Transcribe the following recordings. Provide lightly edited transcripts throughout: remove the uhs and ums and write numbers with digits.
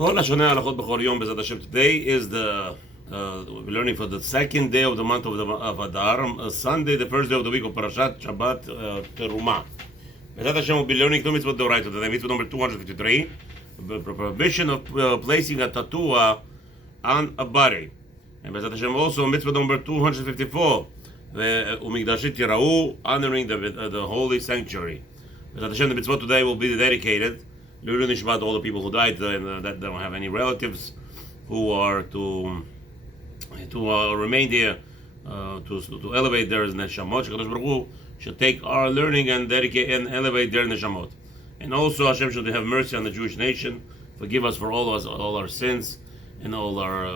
Today is the we're learning for the second day of the month of Adar, Sunday, the first day of the week of Parashat Shabbat Terumah. Bezat Hashem will be learning two mitzvot d'oraita today. Mitzvah number 253, the prohibition of placing a tattoo on a body. And Bezat Hashem also mitzvah number 254, the Umikdashit Yirau, honoring the holy sanctuary. Bezat Hashem, the mitzvot today will be dedicated Lulu Nishmat, all the people who died and that don't have any relatives who are to remain there, to elevate their neshamot. Shekadosh Baruch Hu should take our learning and dedicate and elevate their neshamot. And also Hashem should have mercy on the Jewish nation, forgive us for all our sins and all our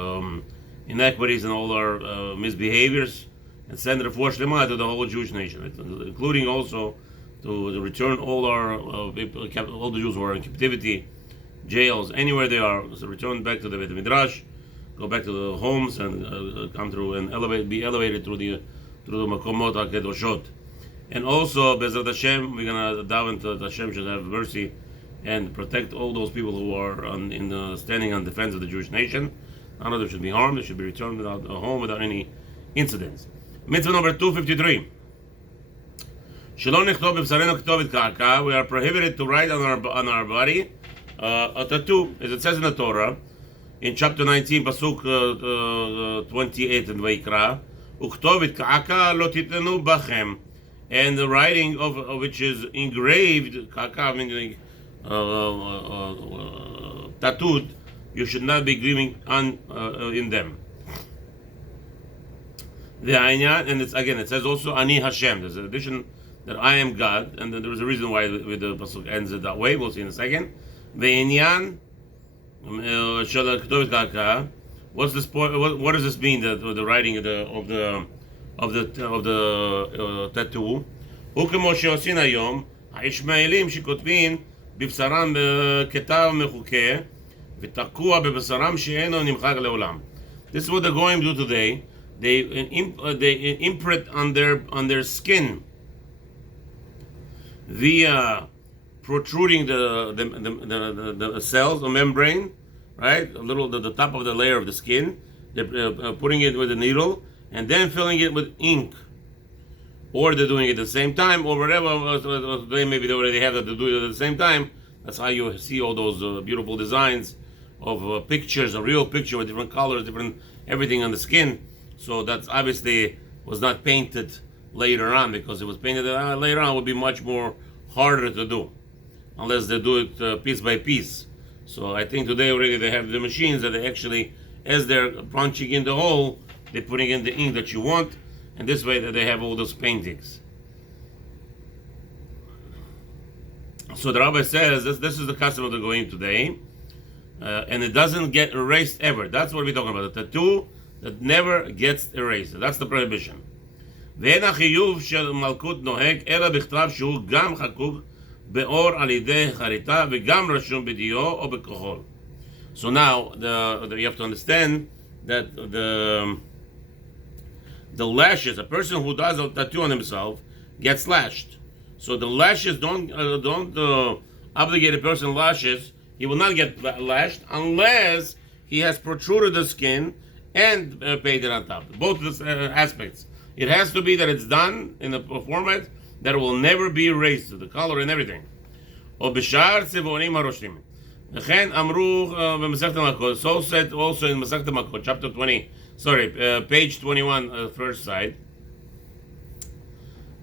inequities and all our misbehaviors, and send the refuah shlema to the whole Jewish nation, including also to return all our people, all the Jews who are in captivity, jails, anywhere they are, so return back to the Beit Midrash, go back to the homes, and come through and be elevated through the Makomot HaKedoshot. And also, Bezrat Hashem, we're gonna daven that Hashem should have mercy and protect all those people who are standing on defense of the Jewish nation. None of them should be harmed; they should be returned without a home, without any incidents. Mitzvah number 253. We are prohibited to write on our body a tattoo, as it says in the Torah, in chapter 19, pasuk 28 in Vayikra, uktovit ka'aka lo titenu bachem, and the writing of which is engraved, ka'aka meaning tattooed, you should not be giving on in them. The Ainyan, and it says also Ani Hashem. There's an addition that I am God, and then there is a reason why the pasuk ends it that way. We'll see in a second. The Inyan, what's this? What does this mean? The writing of the tattoo. וכמו שעושים היום, הישמעאלים שכותבים בבשרם כתב מחוקה ותקוע בבשרם שאינו נמחק לעולם. This is what the goyim do today. They imprint on their skin via protruding the cells, the membrane, right? The top of the layer of the skin. They're putting it with a needle and then filling it with ink, or they're doing it at the same time, or whatever. Maybe they already have that to do it at the same time. That's how you see all those beautiful designs of pictures, a real picture with different colors, different everything on the skin. So that's obviously was not painted later on, because it was painted later on, it would be much more harder to do, unless they do it piece by piece. So I think today already they have the machines that they actually, as they're punching in the hole, they're putting in the ink that you want, and this way that they have all those paintings. So the rabbi says this is the custom of the goyim today, and it doesn't get erased ever. That's what we're talking about, the tattoo that never gets erased. That's the prohibition. ואין החיוב של מלכות נוהג אלא בכתב שהוא גם חקוק באור על ידי חריטה וגם רשום בדיו או בכחול. So now you have to understand that the lashes, a person who does a tattoo on himself gets lashed. So the lashes don't obligate a person lashes. He will not get lashed unless he has protruded the skin and painted on top. Both aspects. It has to be that it's done in a format that will never be erased, the color and everything. So said also in Masechta Makot, chapter 20, page 21, first side.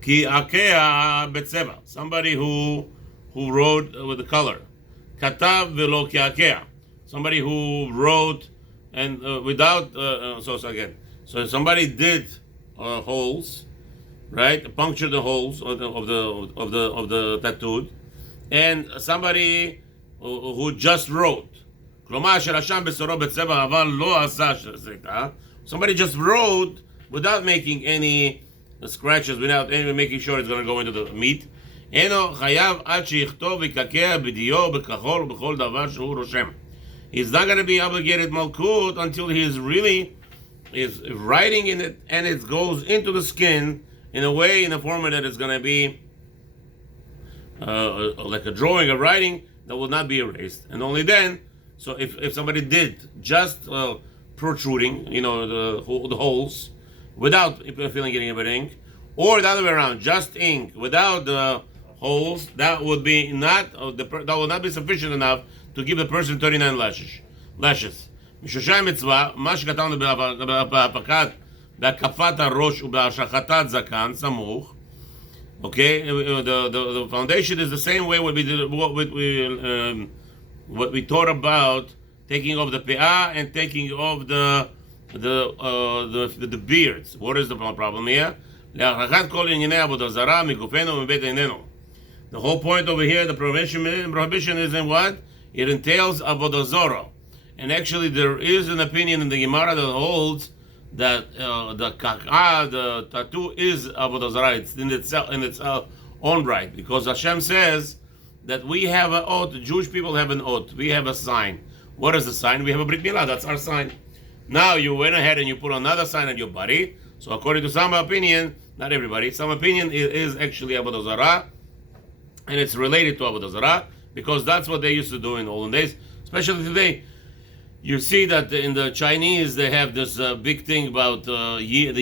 Ki akea betzeva, somebody who wrote with the color. Katav velo ki akea, somebody who wrote and without. So somebody did holes, right? Puncture the holes of the tattooed, and somebody who just wrote. Somebody just wrote without making any scratches, without any making sure it's going to go into the meat. He's not going to be obligated malkut until he is really is writing in it, and it goes into the skin in a way, in a format that is going to be like a drawing, a writing that will not be erased. And only then So if somebody did just protruding, the holes, without feeling getting ink, or the other way around, just ink without the holes, that would be not that would not be sufficient enough to give the person 39 lashes. משושי מצווה, מה שכתבנו בהקפת הראש ובהשחתת זקן, סמוך. Okay, the foundation is the same way what we taught about taking off the pe'ah and taking off the beards. What is the problem here? The whole point over here, the prohibition is in what? It entails avodah zarah. And actually there is an opinion in the Gemara that holds that the tattoo is avodah zarah. It's in its own right, because Hashem says that we have an oath. The Jewish people have an oath. We have a sign. What is the sign? We have a brit milah. That's our sign. Now you went ahead and you put another sign on your body. So according to some opinion, not everybody, some opinion is actually avodah zarah, and it's related to avodah zarah because that's what they used to do in the olden days, especially today. You see that in the Chinese they have this big thing about the year.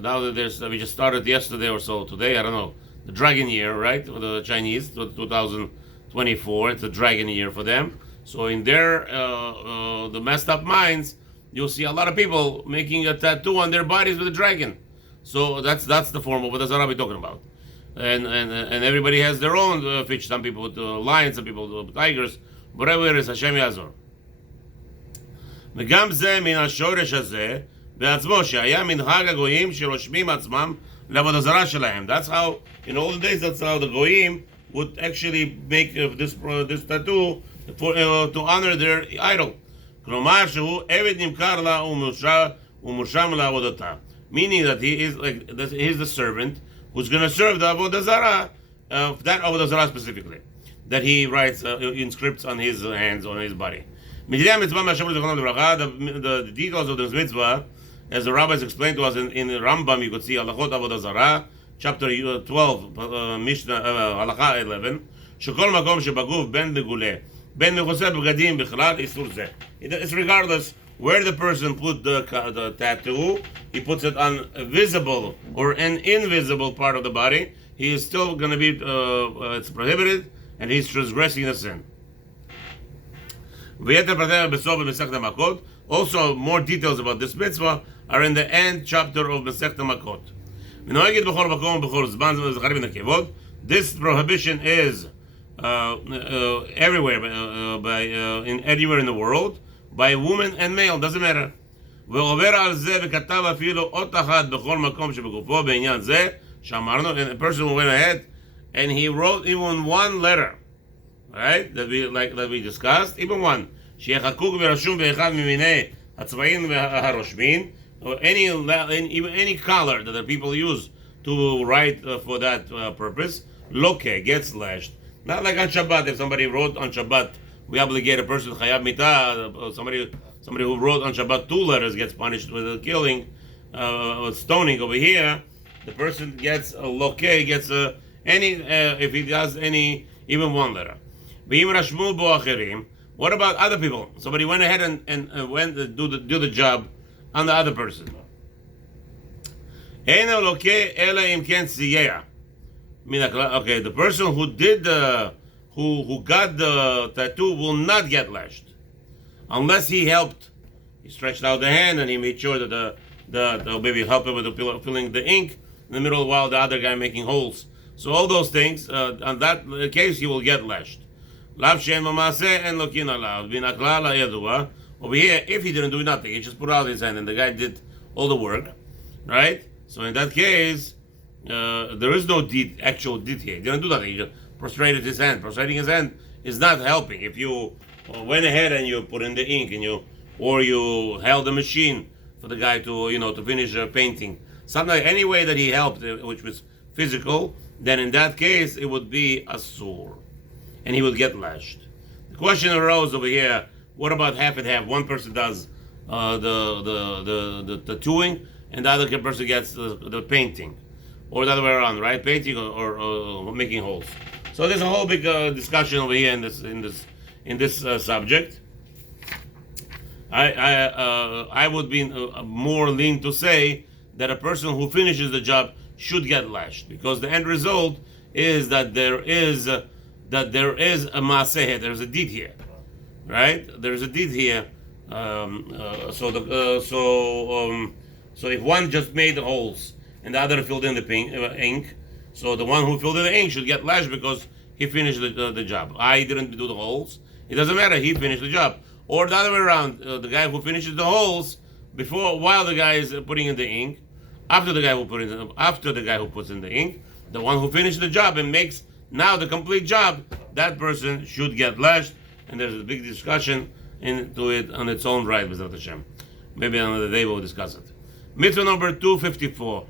Now that we just started yesterday or so. Today, I don't know, the dragon year, right? For the Chinese, 2024. It's a dragon year for them. So in their the messed up minds, you'll see a lot of people making a tattoo on their bodies with a dragon. So that's the form of what the we're talking about. And everybody has their own fish. Some people with lions, some people with tigers. Whatever it is, Hashem Yazor. וגם זה מן השורש הזה בעצמו שהיה מנהג הגויים שרושמים עצמם לעבודה זרה שלהם. That's how, in olden days, that's how the goyim would actually make this tattoo to honor their idol. כלומר שהוא עבד נמכר לה ומורשם לעבודתה. Meaning that he is the servant who's going to serve the avodah zarah, that avodah zarah specifically, that he writes inscripts on his hands, on his body. The details of this mitzvah, as the rabbis explained to us in Rambam, you could see Halachot Avodah Zarah, chapter 12, Mishnah, Halacha 11, שכל מקום שבגוף בין מגולה, בין מכוסה בגדים בכלל, איסור זה. It's regardless where the person put the tattoo, he puts it on a visible or an invisible part of the body, he is still going to be, it's prohibited, and he's transgressing the sin. Also, more details about this mitzvah are in the end chapter of Masechta Makot. This prohibition is everywhere, anywhere in the world, by woman and male, doesn't matter. And a person went ahead and he wrote even one letter, right? That we discussed, even one. Or any color that the people use to write for that purpose, loke gets lashed. Not like on Shabbat. If somebody wrote on Shabbat, we obligate a person chayab mitah. Somebody who wrote on Shabbat 2 letters gets punished with a killing, stoning. Over here, the person gets a loke, gets if he does any, even one letter. What about other people? Somebody went ahead and went to do the job on the other person. Okay, the person who did who got the tattoo will not get lashed unless he helped. He stretched out the hand and he made sure that the baby helped him with filling the ink in the middle while the other guy making holes. So all those things, on that case, he will get lashed. Over here, if he didn't do nothing, he just put out his hand and the guy did all the work, right? So in that case, there is no actual deed here. He didn't do nothing. He just prostrated his hand. Prostrating his hand is not helping. If you went ahead and you put in the ink and you held the machine for the guy to to finish painting, something any way that he helped, which was physical, then in that case it would be a sore, and he would get lashed. The question arose over here: what about half and half? One person does the tattooing, and the other person gets the painting, or the other way around, right? Painting or making holes. So there's a whole big discussion over here in this subject. I would be more lean to say that a person who finishes the job should get lashed, because the end result is that there is a maaseh, there's a deed here, right? There's a deed here. So if one just made the holes and the other filled in the ink, so the one who filled in the ink should get lashed because he finished the job. I didn't do the holes. It doesn't matter. He finished the job. Or the other way around, the guy who finishes the holes while the guy is putting in the ink, after the guy who puts in the ink, the one who finished the job and makes now the complete job, that person should get lashed. And there's a big discussion into it on its own right, B'ezrat Hashem. Maybe another day we'll discuss it. Mitzvah number 254.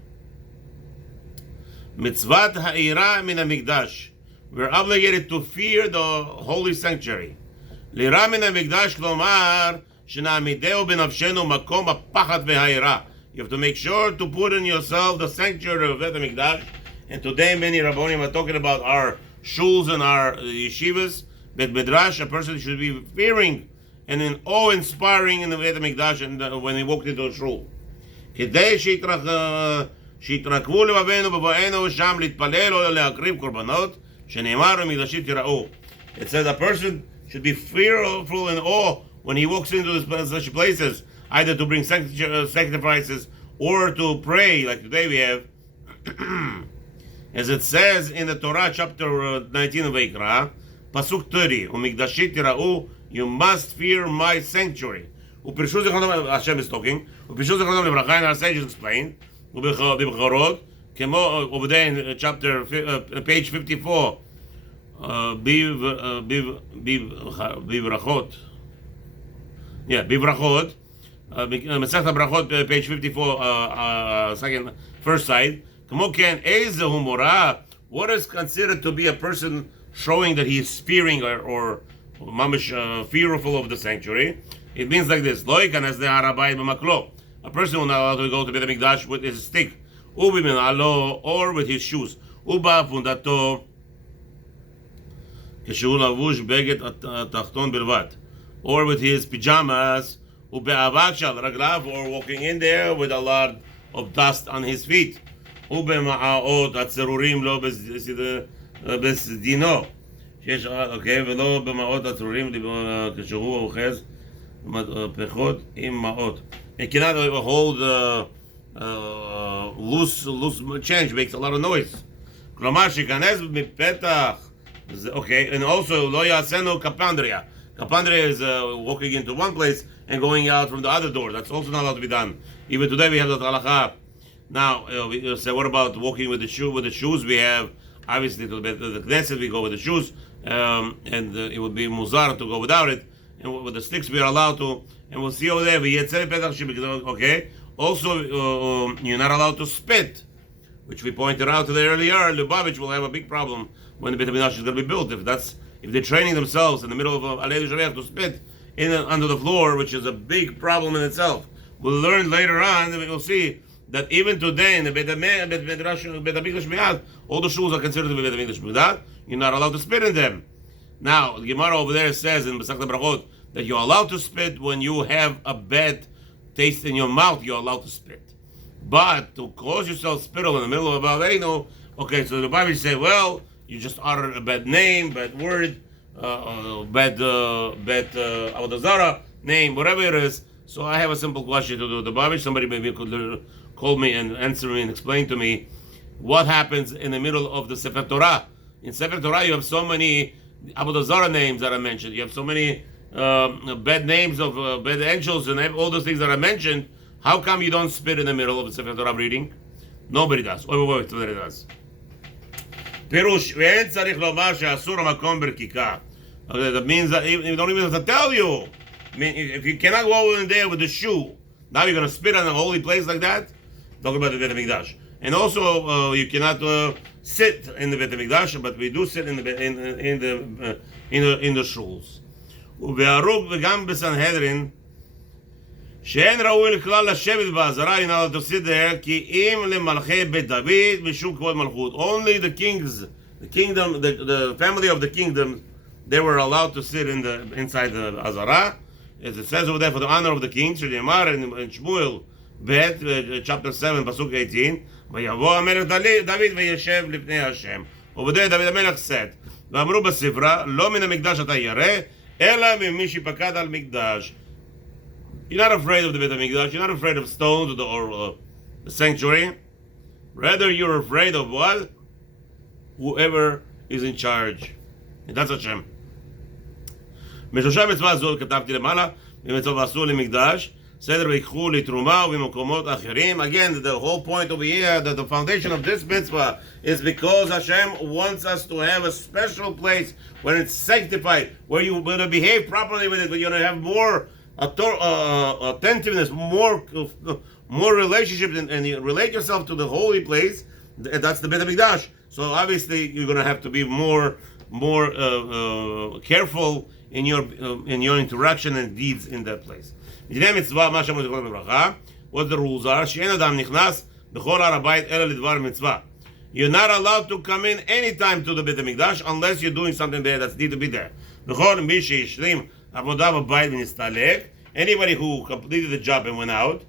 Mitzvat ha'ira min hamikdash. We're obligated to fear the holy sanctuary. Lira min hamikdash klomar shena'amideu b'nafshenu makom ha'pachat ve'ha'ira. You have to make sure to put in yourself the sanctuary of Beit HaMikdash. And today many Rabbonim are talking about our shuls and our yeshivas. Bet Midrash, a person should be fearing and in awe-inspiring in the Beit HaMikdash and when he walked into a shul. כדי שיתרכבו לבבינו בבואנו שם להתפלל או להקריב קורבנות שנאמר במקדשי תיראו. It says a person should be fearful and awe when he walks into such places, either to bring sacrifices or to pray, like today we have. As it says in the Torah, chapter 19 of Vayikra, Pasuk 30, ומקדשי תיראו, you must fear my sanctuary. Hashem is talking. And our sages explain. Over there in chapter page 54, Bivrachot. Yeah, Bivrachot. Masechet Brachot, page 54, first side. What is considered to be a person showing that he is fearing or mamish fearful of the sanctuary? It means like this: a person will not allowed to go to Beit HaMikdash with his stick, or with his shoes, or with his pajamas, or walking in there with a lot of dust on his feet. Okay, it cannot hold loose change, makes a lot of noise. Okay, and also lo yasenu kapandria. Kapandria is walking into one place and going out from the other door. That's also not allowed to be done. Even today we have that halakha. Now we say, what about walking with the shoe? With the shoes, we have obviously to the Knesset we go with the shoes, and it would be muzar to go without it. And with the sticks we are allowed to, and we'll see over there. Okay. Also, you're not allowed to spit, which we pointed out today earlier. Lubavitch will have a big problem when the Beit HaMikdash is going to be built. If they're training themselves in the middle of Alei Shavech to spit under the floor, which is a big problem in itself. We'll learn later on, and we'll see that even today in the Beit HaMikdash, all the shuls are considered to be Beit HaMikdash. You're not allowed to spit in them. Now, the Gemara over there says in Masechet Brachot that you're allowed to spit when you have a bad taste in your mouth. You're allowed to spit, but to cause yourself spittle in the middle of Aleinu, okay. So the Bible say, well, you just uttered a bad name, bad word, bad Avodah Zarah name, whatever it is. So I have a simple question to do the Bible. Somebody maybe could call me and answer me and explain to me what happens in the middle of the Sefer Torah. In Sefer Torah, you have so many Avodah Zarah names that are mentioned. You have so many bad names of bad angels and all those things that are mentioned. How come you don't spit in the middle of the Sefer Torah reading? Nobody does. Wait, somebody does. Pirush, ואין צריך לומר שאסור המקום ברקיקה. Okay, that means that you don't even have to tell you. I mean, if you cannot go in there with the shoe, now you're going to spit on a holy place like that? Talk about the Beit HaMikdash. And also, you cannot sit in the Beit HaMikdash, but we do sit in the shuls. ובהרוג וגם בסנהדרין, שאין ראוי לכלל לשבת בעזרה, you're not allowed to sit there, כי אם למלכי בית דוד משום כבוד מלכות. Only the kings, the family of the kingdom, they were allowed to sit inside the Azara, as it says over there, for the honor of the king, שנאמר in Shmuel, chapter 7, pasuk 18, ויבוא המלך דוד וישב לפני השם. Over there, David המלך said, ואמרו בספרה, לא מן המקדש אתה ירא, אלא ממי שפקד על מקדש. You're not afraid of the Beit HaMikdash, you're not afraid of stones or the sanctuary. Rather, you're afraid of what? Whoever is in charge. And that's Hashem. משלושה מצווה זו כתבתי למעלה, במצווה ועשו למקדש, סדר ויקחו לתרומה ובמקומות אחרים. Again, the whole point over here, the foundation of this mitzvah is because Hashem wants us to have a special place where it's sanctified, where you're going to behave properly with it, where you're going to have more attentiveness, more relationship, and you relate yourself to the holy place. That's the Beit HaMikdash. So obviously you're going to have to be more careful in your interaction and deeds in that place. What the rules are? You're not allowed to come in anytime to the Beit HaMikdash unless you're doing something there that's need to be there. Anybody who completed the job and went out,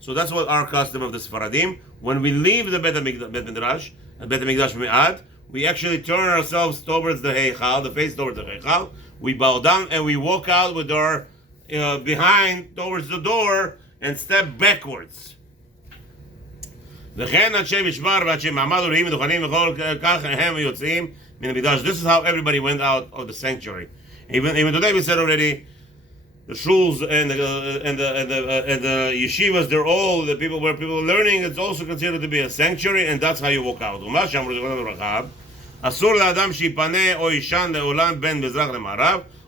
so that's what our custom of the Sfaradim. When we leave the Beit HaMikdash Me'at, we actually turn ourselves towards the Heichal, the face towards the Heichal. We bow down and we walk out with our behind towards the door and step backwards. This is how everybody went out of the sanctuary. Even today, we said already, the shuls and the yeshivas, they're all the people where people are learning. It's also considered to be a sanctuary, and that's how you walk out.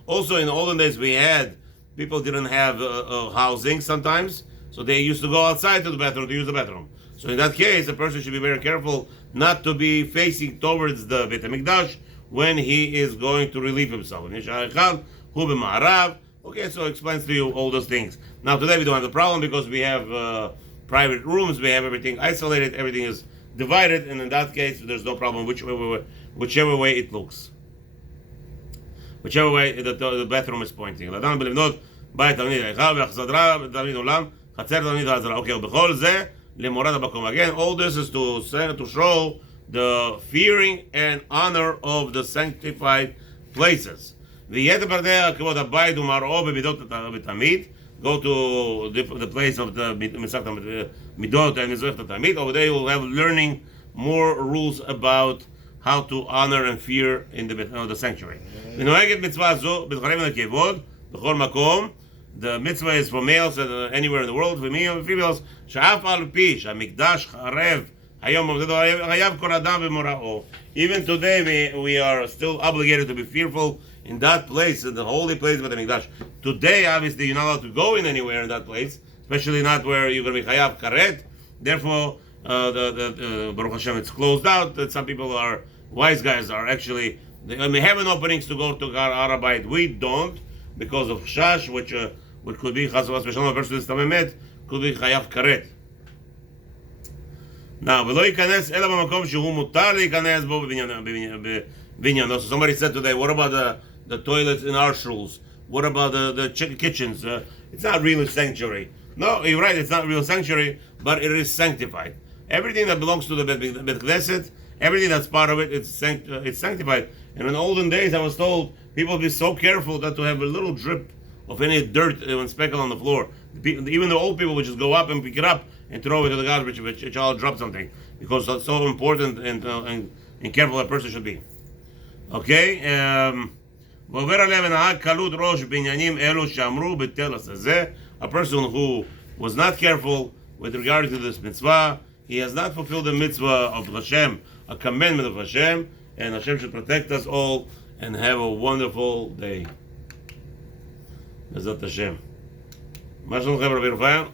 Also, in the olden days, we had people didn't have housing sometimes, so they used to go outside to the bathroom to use the bathroom. So in that case, a person should be very careful not to be facing towards the Beit HaMikdash when he is going to relieve himself. Okay, so it explains to you all those things. Now today we don't have the problem because we have private rooms, we have everything isolated, everything is divided, and in that case there's no problem whichever way it looks. Whichever way the bathroom is pointing. Again, all this is to show the fearing and honor of the sanctified places. Go to the place of the Midot and Mitzvoth Tamid. Over there you will have learning more rules about how to honor and fear in the sanctuary. The mitzvah is for males anywhere in the world, for females. Even today we are still obligated to be fearful in that place, in the holy place of the Mikdash. Today, obviously, you're not allowed to go in anywhere in that place, especially not where you're going to be chayav karet. Therefore, Baruch Hashem, it's closed out. That some people are wise guys are actually they have an openings to go to Har Bayit. We don't because of chash, which could be chas v'shalom. A person is tamemet could be chayav karet. Now, ולא ייכנס אלא במקום שהוא מותר להיכנס בו בבניינו. So somebody said today, what about the toilets in our shuls? What about the kitchens? It's not really sanctuary. No, you're right, it's not real sanctuary, but it is sanctified. Everything that belongs to the Bet Knesset, everything that's part of it, it's sanctified. And in the olden days, I was told, people would be so careful not to have a little drip of any dirt and speckle on the floor. Even the old people would just go up and pick it up and throw it to the garbage if a child dropped something, because that's so important and careful a person should be. Okay? A person who was not careful with regard to this mitzvah, he has not fulfilled the mitzvah of Hashem, a commandment of Hashem, and Hashem should protect us all and have a wonderful day. Bezat Hashem. מה שלומכם רבי רפאל?